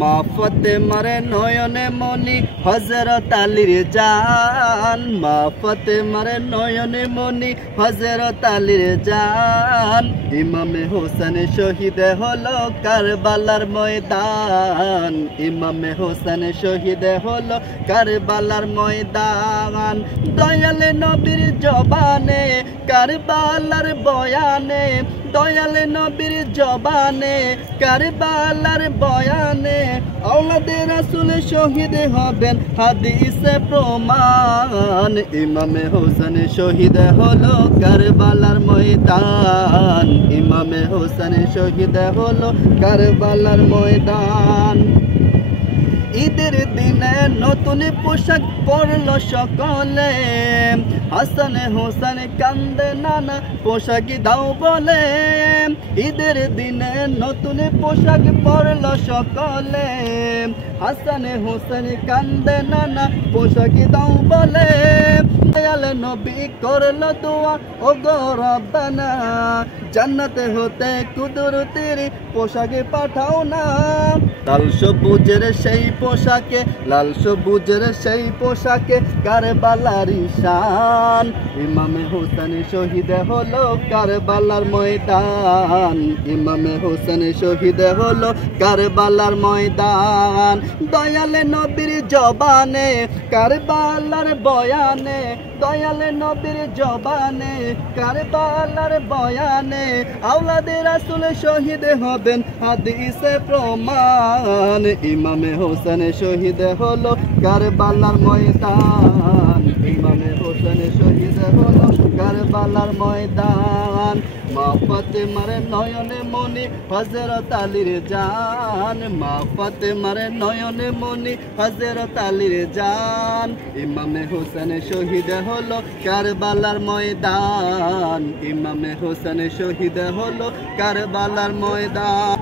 মা ফাতেমার নয়নে মনি হযরত আলীর জান, মা ফাতেমার নয়নে মনি হযরত আলীর জান। ইমামে হোসেন শহীদ হলো কারবালার ময়দান, ইমামে হোসেন শহীদ হলো কারবালার ময়দান। দয়ালে নবীর জবানে কারবালার বয়ানে, দয়ালে নবীর জবানে কারবালার বয়ানে আওলাদে রাসূল শহীদ হবেন হাদিসে প্রমাণ। ইমামে হোসেন শহীদ হলো কারবালার ময়দান, ইমামে হোসেন শহীদ হলো কারবালার ময়দান। ঈদের দিনে নতুন পোশাক পরলো সকলে, হাসান হোসেন কান্দে নানা পোশাক দাও বলে। ঈদের দিনে নতুন পোশাক পরলো সকলে, হাসান হোসেন কান্দে নানা পোশাক দাও বলে। দয়াল নবী করলো দোয়া ও গো রব্বানা, জান্নাতে হতে কুদরতের পোশাকে পাঠাও না। লাল সবুজের সেই পোশাকে, লাল সবুজের সেই পোশাকে কারবালার শান। ইমামে হোসেন শহীদ হলো কারবালার ময়দান, ইমামে হোসেন শহীদ হলো কারবালার ময়দান। দয়ালে নবীর জবানে কারবালার বয়ানে, দয়ালে নবীর জবানে কারবালার বয়ানে আওলাদে রাসূল শহীদ হবেন হাদিসে প্রমাণ। ইমামে হোসেন শহীদ হলো কারবালার ময়দান, ইমামে হোসেন শহীদ হলো কারবালার ময়দান। মা ফাতেমার নয়নে মনি হযরত আলীর জান, মা ফাতেমার নয়নে মনি হযরত আলীর জান। ইমামে হোসেন শহীদ হলো কারবালার ময়দান, ইমামে হোসেন শহীদ হলো কারবালার ময়দান।